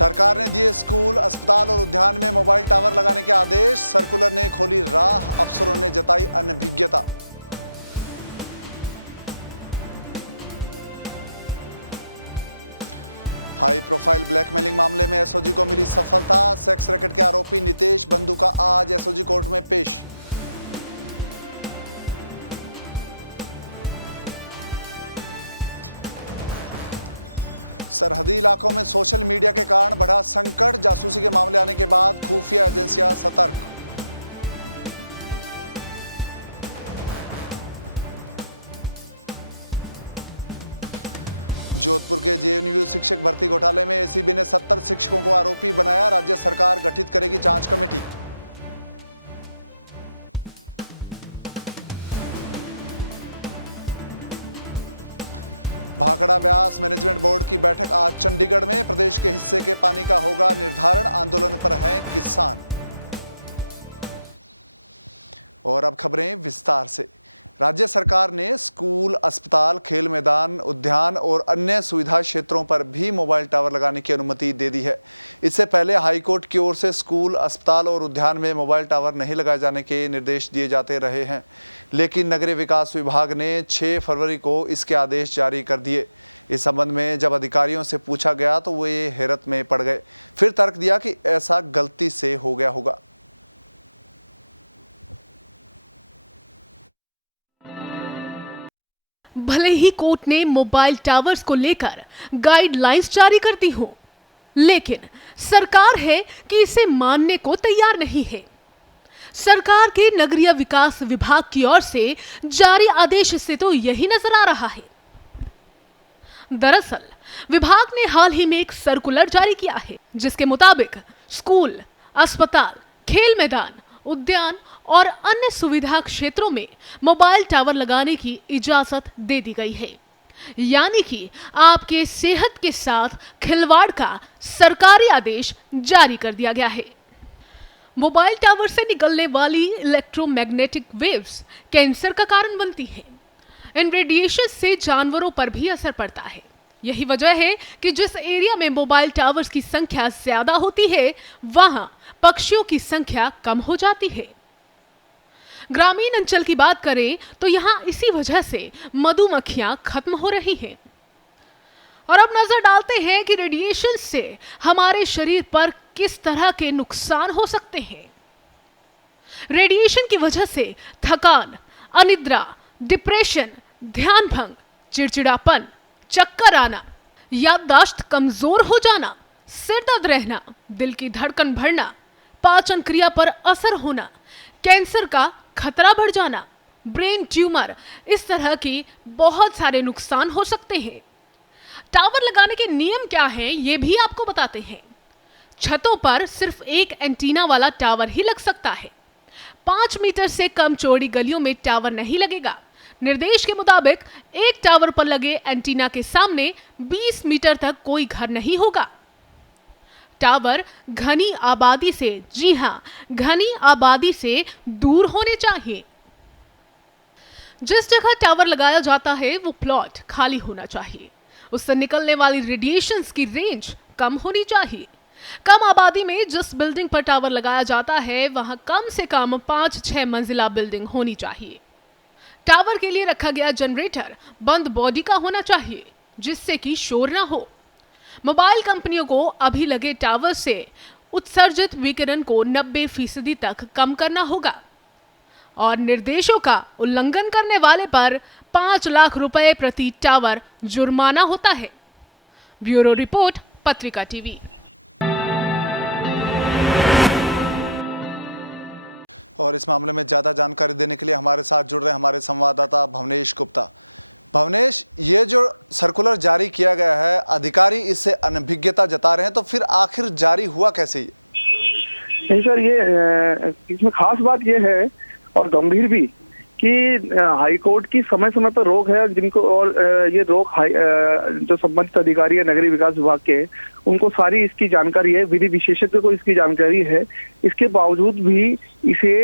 सरकार ने दिए स्कूल, अस्पताल और उद्यान में मोबाइल टावर लगाने के आदेश। सर्कुलर ने खोली राह, अफसरों ने जताई अनभिज्ञता। हाई प्रोफाइल ब्लैकमेलिंग मामले में एसओजी को मिली सफलता। सेक्स रैकेट के आरोपी नितेश बंधु का आज एसओजी कोर्ट में पेश। सरहदी इलाकों में सोशल मीडिया के कारण बढ़ा संकट। जासूसी के मामले आने के बाद खुफिया एजेंसियां सतर्क। जोधपुर के जेएनयू शिक्षक भर्ती घोटाले में एसीबी ने 70 शिक्षकों को आरोपी बनाया। राज्य सरकार गठित करेगी जांच committee. Bhakra Beas management board की बैठक आज चंडीगढ़ में। प्रदेश के हिस्से के पानी का होगा निर्धारण। आंदोलन पर हैं किसान। और अब खबरें विस्तार से। राज्य सरकार ने स्कूल, अस्पताल, खेल मैदान, उद्यान और अन्य सुविधा क्षेत्रों पर भी मोबाइल टावर लगाने की अनुमति दे दी है। इससे पहले हाईकोर्ट की ओर से स्कूल, अस्पताल और उद्यान में मोबाइल टावर नहीं लगाए जाने के निर्देश दिए जाते रहे हैं, लेकिन नगरीय विकास विभाग ने 6 फरवरी को इसके आदेश जारी कर दिए। इस संबंध में जब अधिकारियों से पूछा गया तो वे हैरत में पड़ गए। फिर तर्क दिया कि ऐसा गलती से हो गया होगा। भले ही कोर्ट ने मोबाइल टावर्स को लेकर गाइडलाइंस जारी कर दी हो, लेकिन सरकार है कि इसे मानने को तैयार नहीं है। सरकार के नगरीय विकास विभाग की ओर से जारी आदेश से तो यही नजर आ रहा है। दरअसल विभाग ने हाल ही में एक सर्कुलर जारी किया है, जिसके मुताबिक स्कूल, अस्पताल, खेल मैदान, उद्यान और अन्य सुविधा क्षेत्रों में मोबाइल टावर लगाने की इजाजत दे दी गई है। यानी कि आपके सेहत के साथ खिलवाड़ का सरकारी आदेश जारी कर दिया गया है। मोबाइल टावर से निकलने वाली इलेक्ट्रोमैग्नेटिक वेव्स कैंसर का कारण बनती हैं। इन रेडिएशन से जानवरों पर भी असर पड़ता है। यही वजह है कि जिस एरिया में मोबाइल टावर्स की संख्या ज्यादा होती है, वहां पक्षियों की संख्या कम हो जाती है। ग्रामीण अंचल की बात करें तो यहां इसी वजह से मधुमक्खियां खत्म हो रही हैं। और अब नजर डालते हैं कि रेडिएशन से हमारे शरीर पर किस तरह के नुकसान हो सकते हैं। रेडिएशन की वजह से थकान, अनिद्रा, डिप्रेशन, ध्यान भंग, चिड़चिड़ापन, चक्कर आना, याददाश्त कमजोर हो जाना, सिर दर्द रहना, दिल की धड़कन बढ़ना, पाचन क्रिया पर असर होना, कैंसर का खतरा बढ़ जाना, ब्रेन ट्यूमर, इस तरह की बहुत सारे नुकसान हो सकते हैं। टावर लगाने के नियम क्या हैं, ये भी आपको बताते हैं। छतों पर सिर्फ एक एंटीना वाला टावर ही लग सकता है। 5 मीटर से कम चौड़ी गलियों में टावर नहीं लगेगा। निर्देश के मुताबिक एक टावर पर लगे एंटीना के सामने 20 मीटर तक कोई घर नहीं होगा। टावर घनी आबादी से, जी हां, घनी आबादी से दूर होने चाहिए। जिस जगह टावर लगाया जाता है वो प्लॉट खाली होना चाहिए। उससे निकलने वाली रेडिएशंस की रेंज कम होनी चाहिए। कम आबादी में जिस बिल्डिंग पर टावर लगाया जाता है वहां कम से कम 5-6 मंजिला बिल्डिंग होनी चाहिए। टावर के लिए रखा गया जनरेटर बंद बॉडी का होना चाहिए, जिससे कि शोर ना हो। मोबाइल कंपनियों को अभी लगे टावर से उत्सर्जित विकिरण को 90% तक कम करना होगा और निर्देशों का उल्लंघन करने वाले पर 5 लाख रुपए प्रति टावर जुर्माना होता है। ब्यूरो रिपोर्ट, पत्रिका टीवी। और इस मामले में ज़्यादा जानकारी देने के लिए हमारे साथ जुड़ रहे हमारे संवाददाता भवनेश गुप्ता। भवनेश, ये जो सर्कुलर जारी किया गया है, अधिकारी इससे अनभिज्ञता जता रहे हैं, तो फिर आखिर जारी हुआ कैसे? नहीं सर, ये इसमें खास बात ये है और गंभीर भी कि हाईकोर्ट की समय समय पर रोक है, जिनको और ये रोक जो संबंधित अधिकारी है नगरीय विकास विभाग के, उनको सारी इसकी जानकारी है, विधि विशेषज्ञ को इसकी जानकारी है। इसके बावजूद भी इसे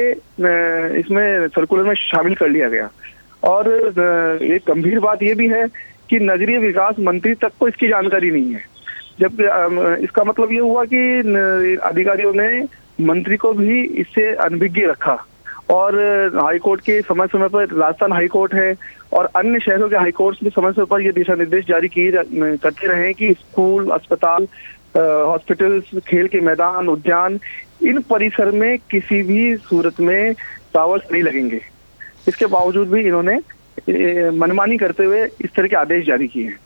इसमें सर्कुलर में शामिल कर लिया गया। और एक गंभीर बात ये भी है कि नगरीय विकास मंत्री तक को इसकी जानकारी नहीं है। जब इसका मतलब ये हुआ कि अधिकारियों ने मंत्री को भी इससे अनभिज्ञ रखा और हाईकोर्ट के समय समय पर, राजस्थान हाईकोर्ट है और अन्य शहरों के हाईकोर्ट भी समय समय पर ये दिशा निर्देश जारी करते रहे कि स्कूल, अस्पताल, हॉस्पिटल्स, खेल के मैदान, उद्यान, इन परिसर में किसी भी सूरत में टावर्स नहीं लगेंगे। इसके बावजूद भी इन्होंने मनमानी करते हुए इस तरह के आदेश जारी किए हैं।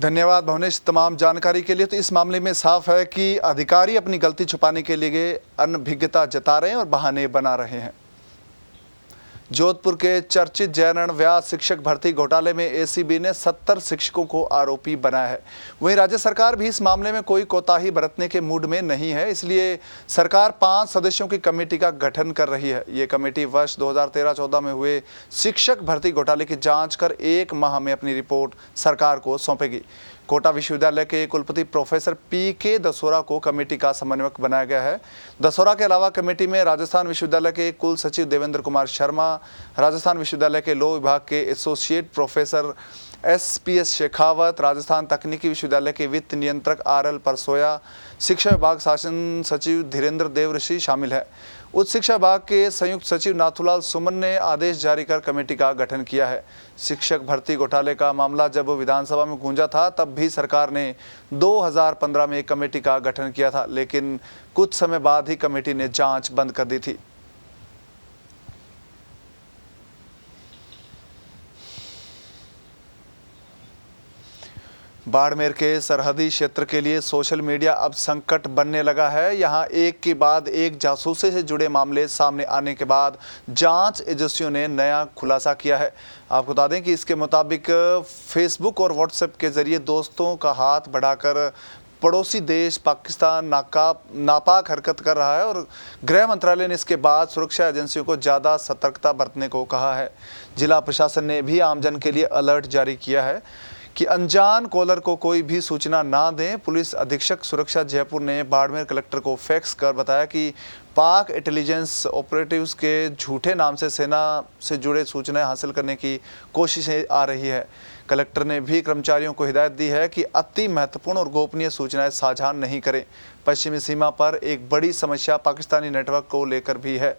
धन्यवाद भुवनेश तमाम जानकारी के लिए। तो इस मामले में साफ है कि अधिकारी अपनी गलती छुपाने के लिए अनभिज्ञता जता रहे हैं और बहाने बना रहे हैं। जोधपुर के चर्चित जयनारायण व्यास शिक्षक भर्ती घोटाले में एसीबी ने 70 शिक्षकों को आरोपी बनाया है। वहीं राज्य सरकार भी इस मामले में कोई कोताही बरतने के मूड में नहीं है, इसलिए सरकार 5 सदस्यों की कमेटी का गठन कर रही है। ये कमेटी वर्ष 2013-14 में हुए शिक्षक भर्ती घोटाले की जांच कर 1 माह में अपनी रिपोर्ट सरकार को सौंपेगी। कोटा विश्वविद्यालय के कुलपति प्रोफेसर पीके दसोरा को कमेटी का समन्वयक बनाया गया है। दसोरा के अलावा कमेटी में राजस्थान विश्वविद्यालय के कुल सचिव देवेंद्र कुमार शर्मा, राजस्थान विश्वविद्यालय के लॉ विभाग के associate professor SPS Shekhawat, Rajasthan तकनीकी विश्वविद्यालय के वित्त नियंत्रक RL परसोया, शिक्षा विभाग शासन सचिव धीरेन्द्र देवऋषि शामिल है। उच्च शिक्षा विभाग के संयुक्त सचिव नाथूलाल सुमन ने आदेश जारी कर कमेटी का गठन किया है। शिक्षक भर्ती घोटाले का मामला जब विधानसभा में गूंजा था तब भी सरकार ने 2015 में एक कमेटी का गठन किया था, लेकिन कुछ समय बाद ही कमेटी ने जांच बंद कर दी थी। बाड़मेर के सरहदी क्षेत्र के लिए सोशल मीडिया अब संकट बनने लगा है। यहां एक के बाद एक जासूसी से जुड़े मामले सामने आने के बाद जांच एजेंसियों ने नया खुलासा किया है। आपको बता दें कि इसके मुताबिक फेसबुक और व्हाट्सएप के जरिए दोस्तों का हाथ बढ़ाकर पड़ोसी देश पाकिस्तान नापाक हरकत कर रहा है और गृह मंत्रालय ने इसके बाद सुरक्षा एजेंसियों को ज़्यादा सतर्कता बरतने को कहा है। जिला प्रशासन ने भी आमजन के लिए अलर्ट जारी किया है कि अनजान कॉलर को कोई भी सूचना ना दें। पुलिस अधीक्षक सुरक्षा जयपुर ने बाड़मेर कलेक्टर को फैक्स कर बताया कि पाक इंटेलिजेंस ऑपरेटिव्स के झूठे नाम से सेना से जुड़े सूचनाएं हासिल करने की कोशिशें आ रही है। कलेक्टर ने भी कर्मचारियों को हिदायत दी है कि अति महत्वपूर्ण और गोपनीय सूचनाएं साझा नहीं करें। पश्चिमी सीमा पर एक बड़ी समस्या पाकिस्तानी नेटवर्क को लेकर भी है।